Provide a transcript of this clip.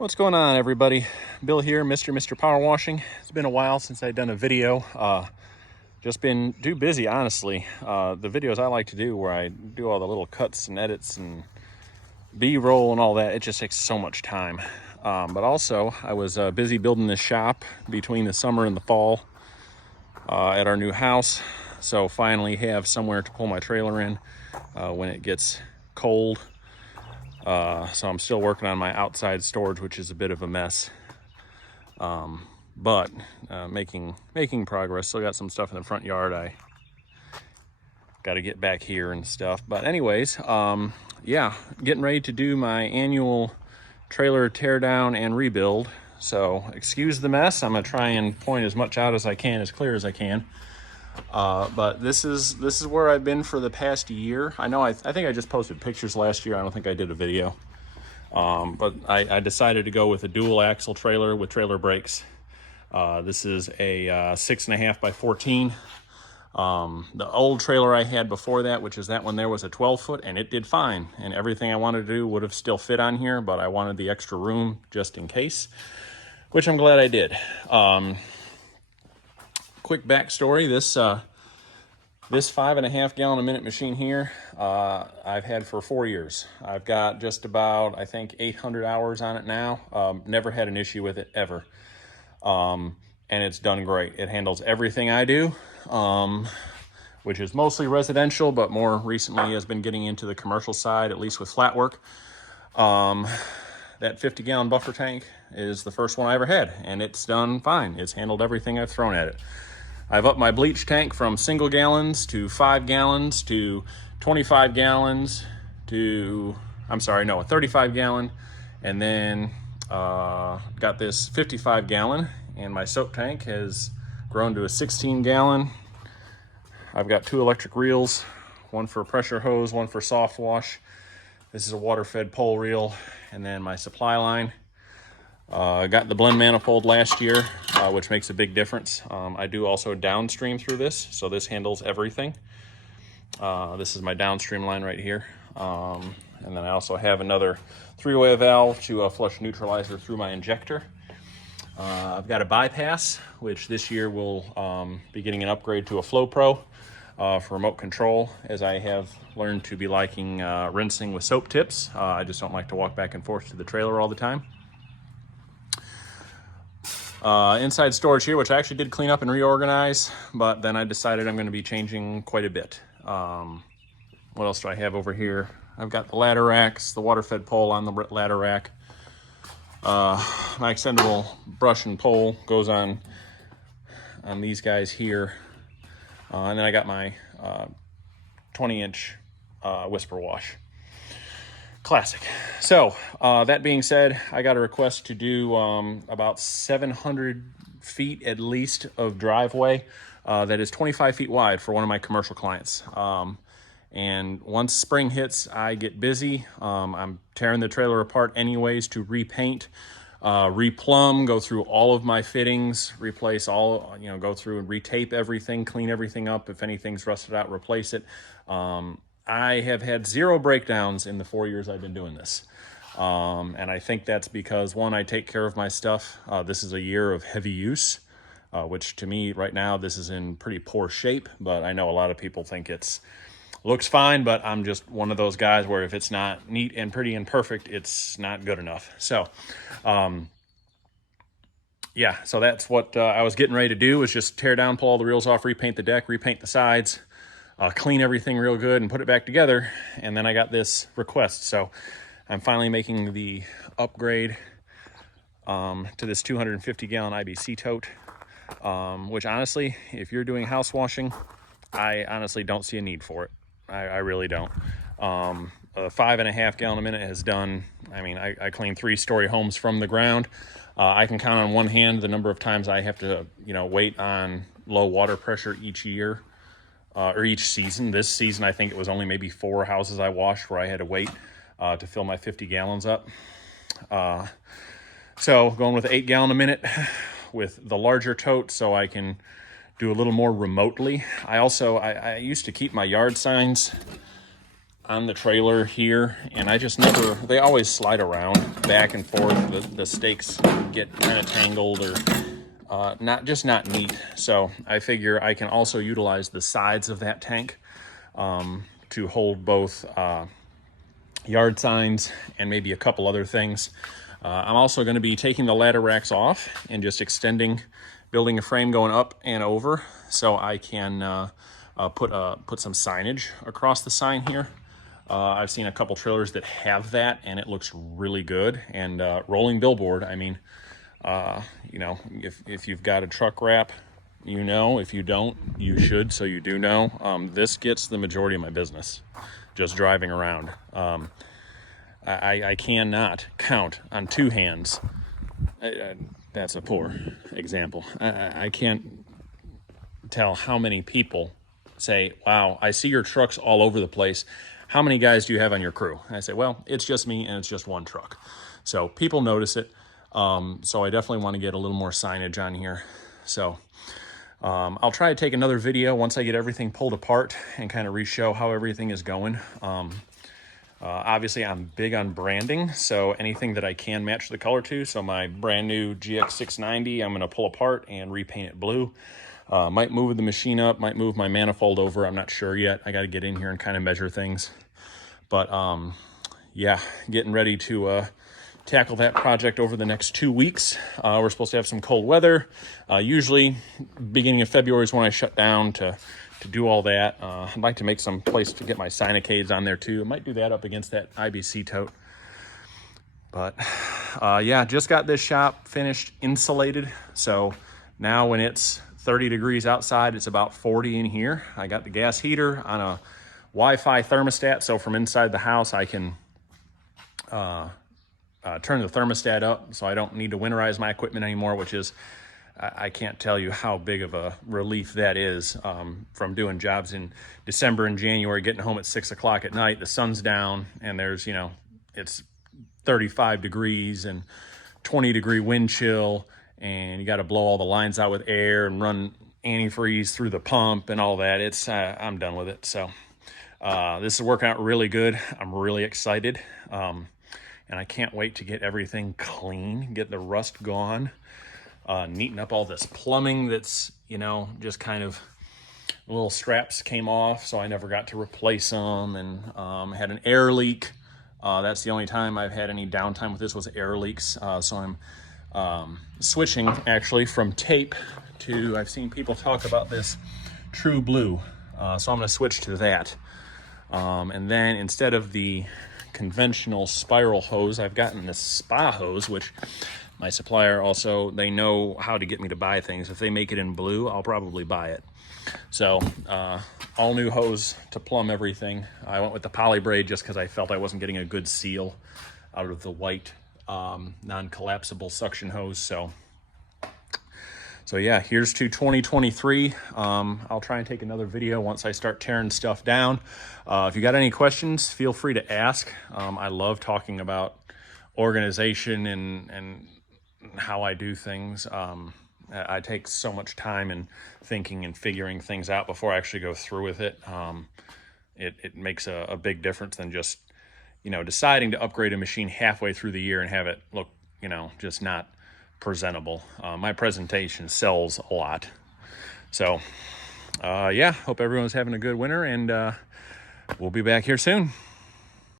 What's going on, everybody? Bill here, Mr. Power Washing. It's been a while since I've done a video. Just been too busy, honestly. The videos I like to do where I do all the little cuts and edits and B-roll and all that, it just takes so much time. But also, I was busy building this shop between the summer and the fall at our new house. So finally have somewhere to pull my trailer in when it gets cold. So I'm still working on my outside storage, which is a bit of a mess, but making progress. Still got some stuff in the front yard I got to get back here and stuff. But anyways, yeah, getting ready to do my annual trailer tear down and rebuild. So excuse the mess. I'm gonna try and point as much out as I can, as clear as I can. But this is where I've been for the past year. I know I think I just posted pictures last year. I don't think I did a video. But I decided to go with a dual axle trailer with trailer brakes. This is a 6.5 by 14. The old trailer I had before that, which is that one there, was a 12-foot, and it did fine. And everything I wanted to do would have still fit on here, but I wanted the extra room just in case, which I'm glad I did. Quick backstory, this 5.5 gallon a minute machine here, I've had for 4 years. I've got just about, I think, 800 hours on it now. Never had an issue with it, ever. And it's done great. It handles everything I do, which is mostly residential, but more recently has been getting into the commercial side, at least with flat work. That 50 gallon buffer tank is the first one I ever had, and it's done fine. It's handled everything I've thrown at it. I've upped my bleach tank from single gallons to 5 gallons to 25 gallons to, a 35 gallon. And then got this 55 gallon, and my soap tank has grown to a 16 gallon. I've got 2 electric reels, one for pressure hose, one for soft wash. This is a water fed pole reel, and then my supply line. Got the blend manifold last year, which makes a big difference. I do also downstream through this, so this handles everything. This is my downstream line right here. And then I also have another 3-way valve to flush neutralizer through my injector. I've got a bypass, which this year will be getting an upgrade to a Flow Pro for remote control, as I have learned to be liking rinsing with soap tips. I just don't like to walk back and forth to the trailer all the time. Inside storage here, which I actually did clean up and reorganize, but then I decided I'm going to be changing quite a bit. What else do I have over here? I've got the ladder racks, the water fed pole on the ladder rack. My extendable brush and pole goes on these guys here. And then I got my 20-inch whisper wash. Classic. So that being said, I got a request to do about 700 feet at least of driveway that is 25 feet wide for one of my commercial clients. And once spring hits, I get busy. I'm tearing the trailer apart anyways to repaint, replumb, go through all of my fittings, replace all, go through and retape everything, clean everything up. If anything's rusted out, replace it. I have had 0 breakdowns in the 4 years I've been doing this. And I think that's because, one, I take care of my stuff. This is a year of heavy use, which to me right now, this is in pretty poor shape, but I know a lot of people think it's looks fine, but I'm just one of those guys where if it's not neat and pretty and perfect, it's not good enough. So, yeah, so that's what I was getting ready to do, was just tear down, pull all the reels off, repaint the deck, repaint the sides, clean everything real good and put it back together. And then I got this request. So I'm finally making the upgrade to this 250 gallon IBC tote, which honestly, if you're doing house washing, I honestly don't see a need for it. I really don't. A 5.5 gallon a minute has done, I clean 3-story homes from the ground. I can count on one hand the number of times I have to, wait on low water pressure each year. Or each season. This season, I think it was only maybe 4 houses I washed where I had to wait to fill my 50 gallons up. So going with 8 gallon a minute with the larger tote so I can do a little more remotely. I used to keep my yard signs on the trailer here, and I just never, they always slide around back and forth. The stakes get kind of tangled or not neat. So I figure I can also utilize the sides of that tank to hold both yard signs and maybe a couple other things. I'm also going to be taking the ladder racks off and just extending, building a frame going up and over so I can put some signage across the sign here. I've seen a couple trailers that have that, and it looks really good. And rolling billboard, I mean, you know, if you've got a truck wrap, you know. If you don't, you should, so you do know. This gets the majority of my business, just driving around. I cannot count on two hands. That's a poor example. I can't tell how many people say, wow, I see your trucks all over the place. How many guys do you have on your crew? And I say, well, it's just me and it's just one truck. So people notice it. So I definitely want to get a little more signage on here. So I'll try to take another video once I get everything pulled apart and kind of re-show how everything is going. Obviously, I'm big on branding, so anything that I can match the color to. So my brand new GX690, I'm going to pull apart and repaint it blue. Might move the machine up, might move my manifold over. I'm not sure yet. I got to get in here and kind of measure things. But yeah, getting ready to tackle that project over the next 2 weeks. We're supposed to have some cold weather. Usually beginning of February is when I shut down to do all that. I'd like to make some place to get my Sinacades on there too. I might do that up against that IBC tote. But yeah, just got this shop finished insulated. So now when it's 30 degrees outside, it's about 40 in here. I got the gas heater on a Wi-Fi thermostat. So from inside the house, I can turn the thermostat up so I don't need to winterize my equipment anymore, which is, I can't tell you how big of a relief that is from doing jobs in December and January, getting home at 6 o'clock at night, the sun's down and there's, you know, it's 35 degrees and 20-degree wind chill, and you got to blow all the lines out with air and run antifreeze through the pump and all that. It's, I'm done with it. So this is working out really good. I'm really excited. And I can't wait to get everything clean, get the rust gone. Neaten up all this plumbing that's, you know, just kind of little straps came off, so I never got to replace them, and had an air leak. That's the only time I've had any downtime with this, was air leaks. So I'm switching actually from tape to, I've seen people talk about this True Blue, so I'm going to switch to that. And then instead of the conventional spiral hose, I've gotten this spa hose, which my supplier also, they know how to get me to buy things. If they make it in blue, I'll probably buy it. So all new hose to plumb everything. I went with the poly braid just because I felt I wasn't getting a good seal out of the white non-collapsible suction hose. So yeah, here's to 2023. I'll try and take another video once I start tearing stuff down. If you got any questions, feel free to ask. I love talking about organization and how I do things. I take so much time in thinking and figuring things out before I actually go through with it. It makes a big difference than just, you know, deciding to upgrade a machine halfway through the year and have it look, you know, just not presentable. My presentation sells a lot. So yeah, hope everyone's having a good winter, and we'll be back here soon.